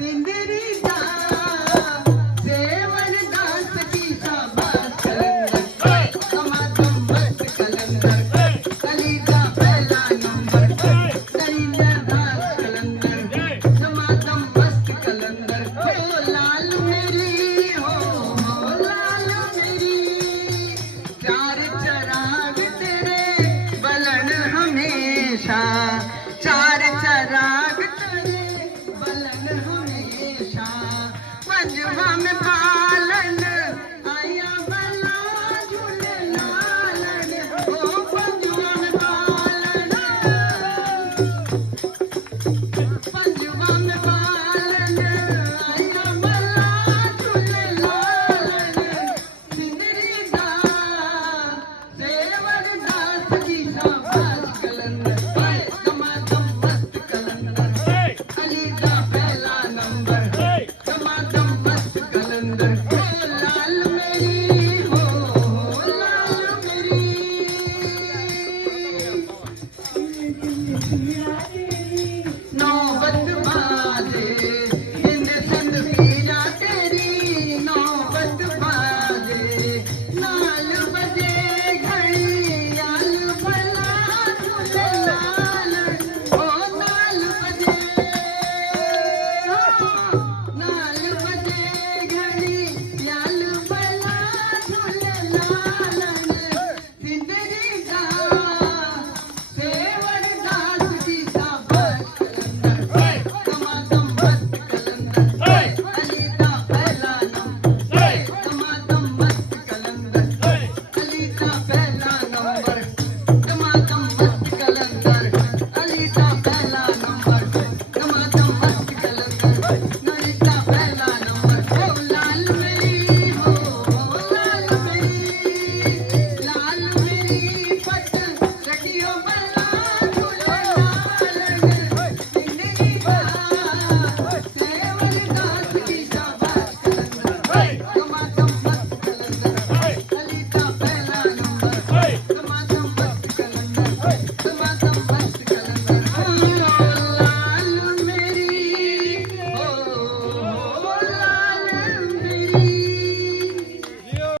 सिंदरी दा सेवन दास की शाबाश कलंदर समागम मस्त कलंदर कली का पहला नंबर कलीजा दास कलंदर समागम मस्त कलंदर हो लाल मेरी हो लाल मेरी चार चराग तेरे बलन हमेशा चार चराग तेरे बलन हमेशा पंजवा में पाल